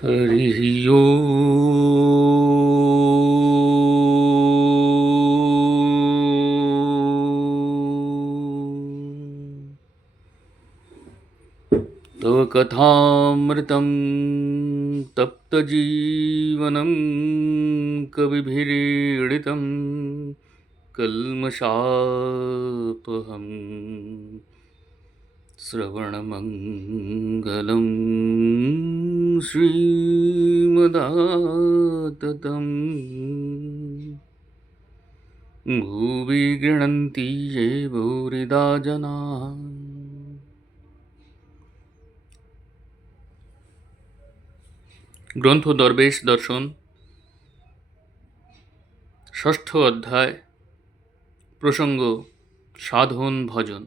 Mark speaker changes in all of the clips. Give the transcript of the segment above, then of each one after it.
Speaker 1: हरिः यो तव कथामृतं तप्तजीवनं कविभिरीडितं कल्मषापहम्। श्रवणमङ्गलं श्रीमदाततम् भुवि गृह्णन्ति ये भूरिदा जनाः গ্রন্থ দরবেশ দর্শন ষষ্ঠ অধ্যায় প্রসঙ্গ সাধন ভজন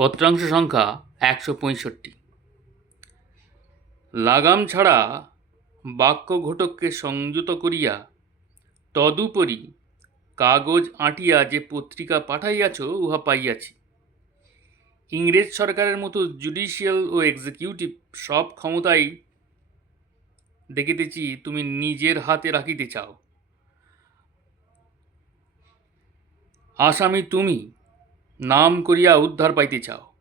Speaker 1: পত্রাংশ সংখ্যা একশো পঁয়ষট্টি। লাগাম ছাড়া বাক্য ঘটককে সংযত করিয়া তদুপরি কাগজ আঁটিয়া যে পত্রিকা পাঠাইয়াছ, উহা পাইয়াছি। ইংরেজ সরকারের মতো জুডিশিয়াল ও এক্সিকিউটিভ সব ক্ষমতাই দেখিতেছি তুমি নিজের হাতে রাখিতে চাও। আসামি তুমি নাম করিয়া উদ্ধার পাইতে চাও।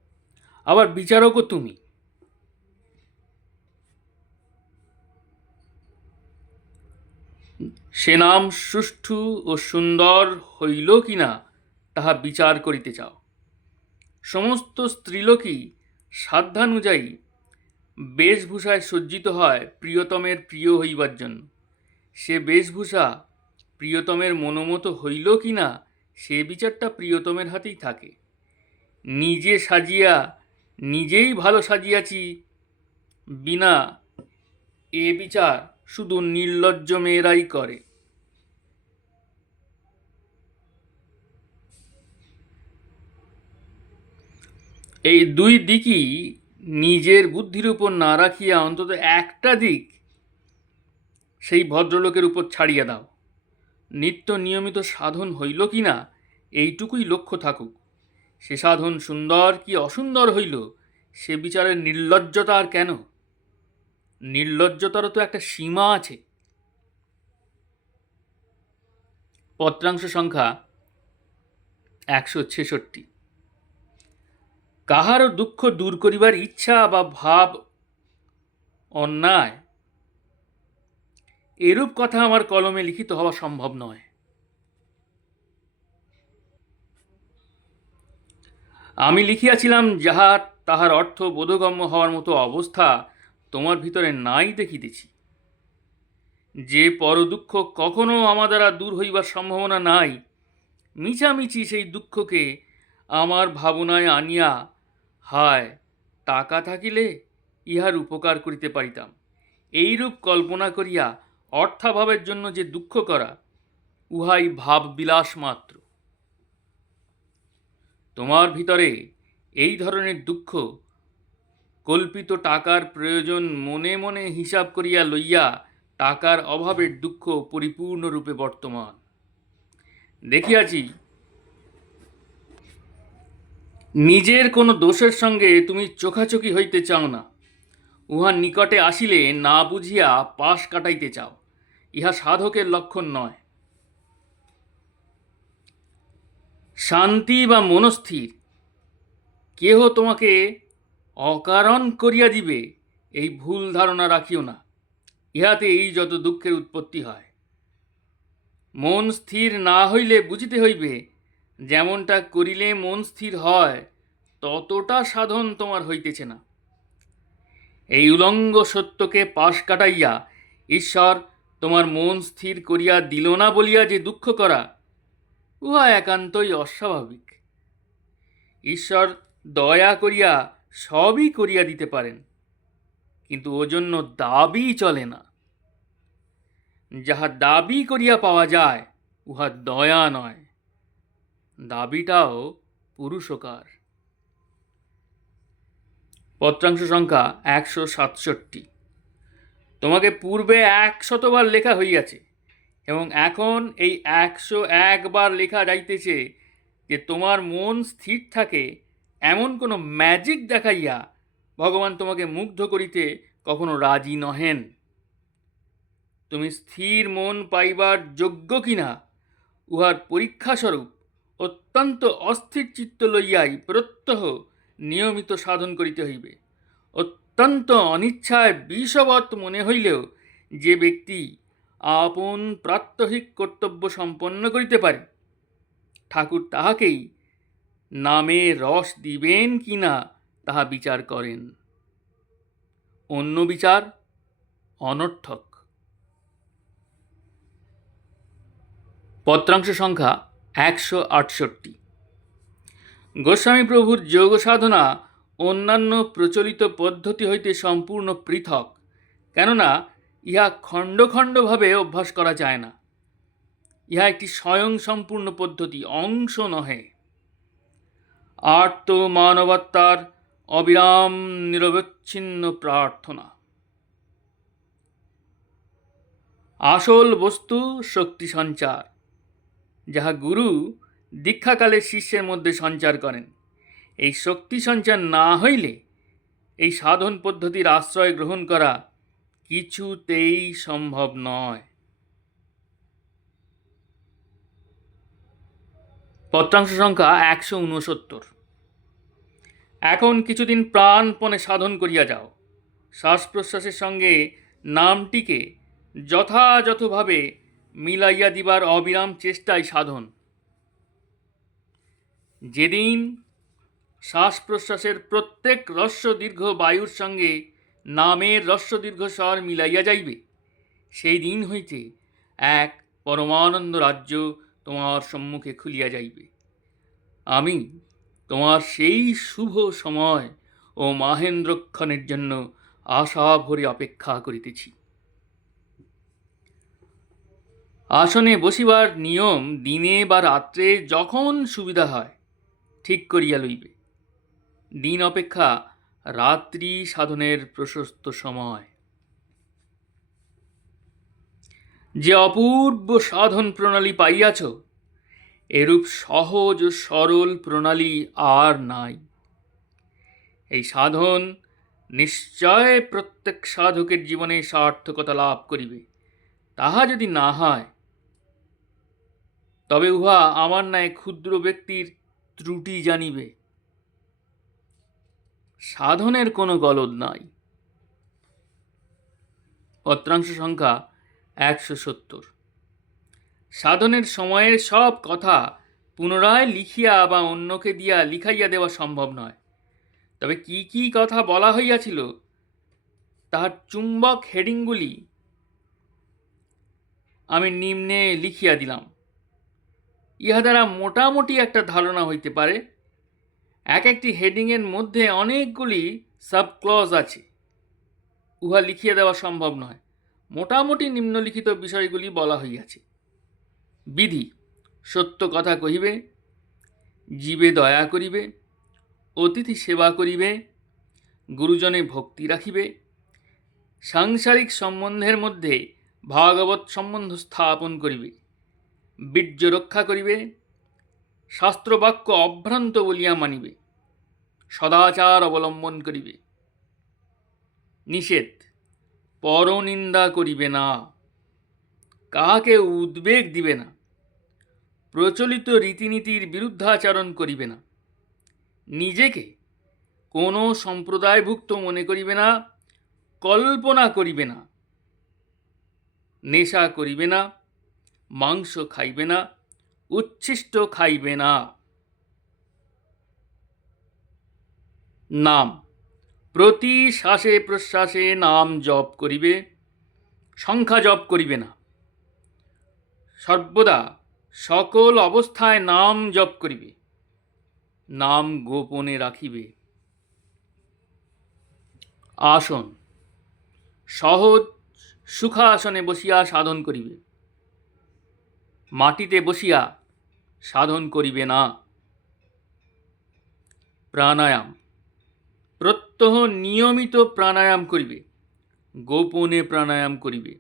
Speaker 1: আবার বিচারকও তুমি। সে নাম সুষ্ঠু ও সুন্দর হইল কিনা তাহা বিচার করিতে চাও। সমস্ত স্ত্রীলোকই সাধ্যানুযায়ী বেশভূষায় সজ্জিত হয় প্রিয়তমের প্রিয় হইবার জন্য। সে বেশভূষা প্রিয়তমের মনোমতো হইল কি না সে বিচারটা প্রিয়তমের হাতেই থাকে। নিজে সাজিয়া, নিজেই ভালো সাজিয়াছি। বিনা, এ বিচার শুধু নির্লজ্জ মেয়েরাই করে। এই দুই দিকই নিজের বুদ্ধির উপর না রাখিয়া অন্তত একটা দিক সেই ভদ্রলোকের উপর ছাড়িয়া দাও। নিত্য নিয়মিত সাধন হইল কি না, এইটুকুই লক্ষ্য থাকুক। সে সাধন সুন্দর কি অসুন্দর হইল, সে বিচারের নির্লজ্জতা আর কেন? নির্লজ্জতারও তো একটা সীমা আছে। পত্রাংশ সংখ্যা একশো ছেষট্টি। কাহারও দুঃখ দূর করিবার ইচ্ছা বা ভাব অন্যায় এরূপ কথা আমার কলমে লিখিত হওয়া সম্ভব নয়। আমি লিখিয়াছিলাম, যাহা তাহার অর্থ বোধগম্য হওয়ার মতো অবস্থা তোমার ভিতরে নাই দেখিতেছি। যে পরদুঃখ কখনো আমার দ্বারা দূর হইবার সম্ভাবনা নাই, মিছামিছি সেই দুঃখকে আমার ভাবনায় আনিয়া, হায়, টাকা থাকিলে ইহার উপকার করিতে পারিতাম। এইরূপ কল্পনা করিয়া অর্থাভাবের জন্য যে দুঃখ করা, উহাই ভাব বিলাস মাত্র। তোমার ভিতরে এই ধরনের দুঃখ কল্পিত টাকার প্রয়োজন মনে মনে হিসাব করিয়া লইয়া টাকার অভাবের দুঃখ পরিপূর্ণরূপে বর্তমান। দেখিয়াছি, নিজের কোনো দোষের সঙ্গে তুমি চোখাচোখি হইতে চাও না। উহার নিকটে আসিলে না বুঝিয়া পাশ কাটাইতে চাও। ইহা সাধকের লক্ষণ নয়। শান্তি বা মনস্থির, কেহ তোমাকে অকারণ করিয়া দিবে, এই ভুল ধারণা রাখিও না। ইহাতে এই যত দুঃখের উৎপত্তি হয়। মন স্থির না হইলে বুঝিতে হইবে, যেমনটা করিলে মন স্থির হয়, ততটা সাধন তোমার হইতেছে না। এই উলঙ্গ সত্যকে পাশ কাটাইয়া, ঈশ্বর, তোমার মন স্থির করিয়া দিল না বলিয়া যে দুঃখ করা, উহা একান্তই অস্বাভাবিক। ঈশ্বর দয়া করিয়া সবই করিয়া দিতে পারেন, কিন্তু ও জন্য দাবি চলে না। যাহা দাবি করিয়া পাওয়া যায়, উহা দয়া নয়। দাবিটাও পুরুষকার। পত্রাংশ সংখ্যা একশো সাতষট্টি। তোমাকে পূর্বে একশতবার লেখা হইয়াছে এবং এখন এই একশো একবার লেখা যাইতেছে যে তোমার মন স্থির থাকে এমন কোনো ম্যাজিক দেখাইয়া ভগবান তোমাকে মুগ্ধ করিতে কখনো রাজি নহেন। তুমি স্থির মন পাইবার যোগ্য কিনা উহার পরীক্ষাস্বরূপ অত্যন্ত অস্থির চিত্ত লইয়াই প্রত্যহ নিয়মিত সাধন করিতে হইবে। অত্যন্ত অনিচ্ছায় বিষবৎ মনে হইলেও যে ব্যক্তি আপন প্রাত্যহিক কর্তব্য সম্পন্ন করিতে পারে, ঠাকুর তাহাকেই নামে রস দিবেন কি না তাহা বিচার করেন। অন্য বিচার অনর্থক। পত্রাংশ সংখ্যা একশো আটষট্টি। গোস্বামী প্রভুর যোগ সাধনা অন্যান্য প্রচলিত পদ্ধতি হইতে সম্পূর্ণ পৃথক, কেননা ইহা খণ্ড খণ্ডভাবে অভ্যাস করা যায় না। ইহা একটি স্বয়ং সম্পূর্ণ পদ্ধতি, অংশ নহে। আর্ত মানবাত্মার অবিরাম নিরবচ্ছিন্ন প্রার্থনা। আসল বস্তু শক্তি সঞ্চার, যাহা গুরু দীক্ষাকালে শিষ্যের মধ্যে সঞ্চার করেন। এই শক্তি সঞ্চার না হইলে এই সাধন পদ্ধতির আশ্রয় গ্রহণ করা কিছুতেই সম্ভব নয়। পত্রাংশ সংখ্যা একশো উনসত্তর এখন কিছুদিন প্রাণপণে সাধন করিয়া যাও। শ্বাস প্রশ্বাসের সঙ্গে নামটিকে যথাযথভাবে মিলাইয়া দিবার অবিরাম চেষ্টাই সাধন। যেদিন শ্বাস প্রশ্বাসের প্রত্যেক রস্য দীর্ঘ বায়ুর সঙ্গে নামের রস্য দীর্ঘ স্বর মিলাইয়া যাইবে, সেই দিন হইতে এক পরমানন্দ রাজ্য তোমার সম্মুখে খুলিয়া যাইবে। আমি তোমার সেই শুভ সময় ও মাহেন্দ্রক্ষণের জন্য আশা ভরে অপেক্ষা করিতেছি। আসনে বসিবার নিয়ম দিনে বা রাত্রে যখন সুবিধা হয় ঠিক করিয়া লইবে। দিন অপেক্ষা রাত্রি সাধনের প্রশস্ত সময়। যে অপূর্ব সাধন প্রণালী পাইয়াছ, এরূপ সহজ ও সরল প্রণালী আর নাই। এই সাধন নিশ্চয় প্রত্যেক সাধকের জীবনে সার্থকতা লাভ করিবে। তাহা যদি না হয়, তবে উহা আমার ন্যায় ক্ষুদ্র ব্যক্তির ত্রুটি জানিবে। সাধনের কোনো গলদ নাই। পত্রাংশ সংখ্যা একশো সত্তর। সাধনের সময়ের সব কথা পুনরায় লিখিয়া বা অন্যকে দিয়া লিখাইয়া দেওয়া সম্ভব নয়। তবে কি কি কথা বলা হইয়াছিল, তাহার চুম্বক হেডিংগুলি আমি নিম্নে লিখিয়া দিলাম। ইহা দ্বারা মোটামুটি একটা ধারণা হইতে পারে। এক একটি হেডিংয়ের মধ্যে অনেকগুলি সাবক্লজ আছে। উহা লিখিয়া দেওয়া সম্ভব নয়। মোটামুটি নিম্নলিখিত বিষয়গুলি বলা হইয়াছে। বিধি, সত্য কথা কহিবে, জীবে দয়া করিবে, অতিথি সেবা করিবে, গুরুজনে ভক্তি রাখিবে, সাংসারিক সম্বন্ধের মধ্যে ভাগবত সম্বন্ধ স্থাপন করিবে। বীর্য রক্ষা করিবে, শাস্ত্রবাক্য অভ্রান্ত বলিয়া মানিবে, সদাচার অবলম্বন করিবে। নিষেধ, পরনিন্দা করিবে না, কাহাকে উদ্বেগ দিবে না, প্রচলিত রীতিনীতির বিরুদ্ধাচরণ করিবে না, নিজেকে কোনো সম্প্রদায়ভুক্ত মনে করিবে না, কল্পনা করিবে না, নেশা করিবে না মাংস খাইবে না, উচ্ছিষ্ট খাইবে না। নাম, প্রতি শ্বাসে প্রশ্বাসে নাম জপ করিবে, সংখ্যা জপ করিবে না। সর্বদা সকল অবস্থায় নাম জপ করিবে, নাম গোপনে রাখিবে। আসন, সহজ সুখাসনে বসিয়া সাধন করিবে। মাটিতে বসিয়া সাধন করিবে না। প্রাণায়াম। প্রত্যহ নিয়মিত প্রাণায়াম করিবে। গোপনে প্রাণায়াম করিবে।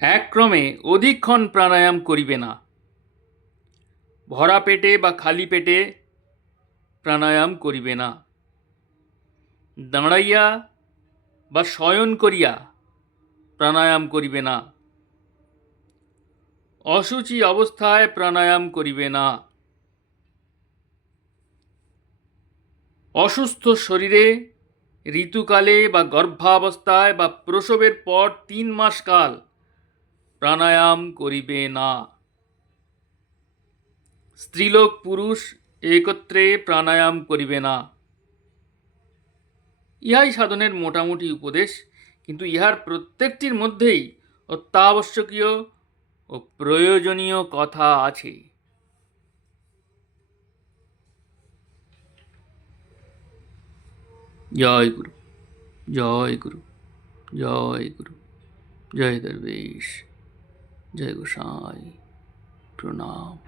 Speaker 1: এক ক্রমে অধিকক্ষণ প্রাণায়াম করিবে না। ভরা পেটে বা খালি পেটে প্রাণায়াম করিবে না। দাঁড়াইয়া বা শয়ন করিয়া প্রাণায়াম করিবে না। অসুচি অবস্থায় প্রাণায়াম করিবে না। অসুস্থ শরীরে, ঋতুকালে বা গর্ভাবস্থায় বা প্রসবের পর তিন মাস কাল প্রাণায়াম করিবে না। স্ত্রীলোক, পুরুষ একত্রে প্রাণায়াম করিবে না। ইহাই সাধনের মোটামুটি উপদেশ, কিন্তু ইহার প্রত্যেকটির মধ্যেই অত্যাবশ্যকীয় ও প্রয়োজনীয় কথা আছে। জয় গুরু জয় গুরু জয় গুরু, জয় দরবেশ, জয় গোসাই, প্রণাম।